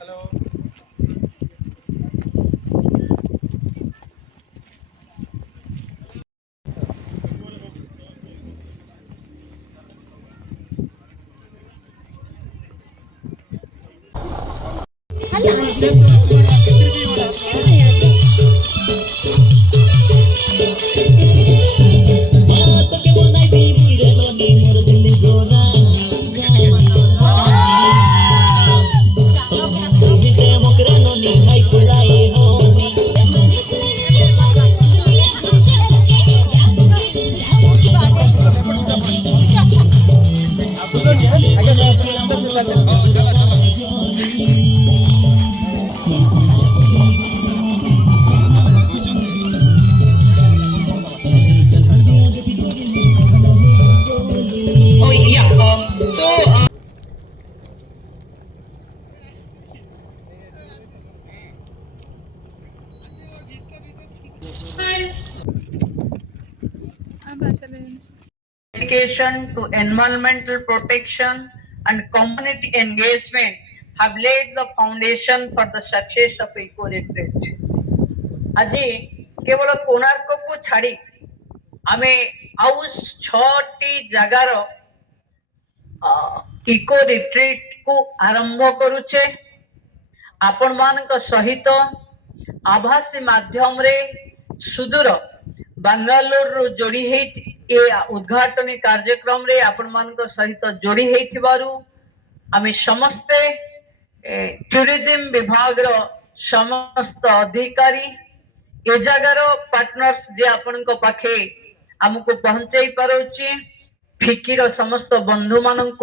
Hello Oh yeah. Dedication to environmental protection and community engagement have laid the foundation for the success of eco retreat. আজি কেবল কোଣାର୍କକୁ ଛାଡ଼ି ଆମେ ଆଉ 6ଟି ଜାଗାର eco retreat କୁ ଆରମ୍ଭ କରୁଛେ आपण ମାନଙ୍କ ସହିତ आभासी माध्यमरे सुदूर बांगालोर जोड़ी हे उद्घाटनी कार्यक्रम रे आपण मान सहित जोड़ी हेथिबारु आमे समस्ते टूरिज्म विभाग रो समस्त अधिकारी ए जगार पार्टनर्स जे आपण पाखे आमको पहुंचाई पारुची फिकीर समस्त बंधु मानक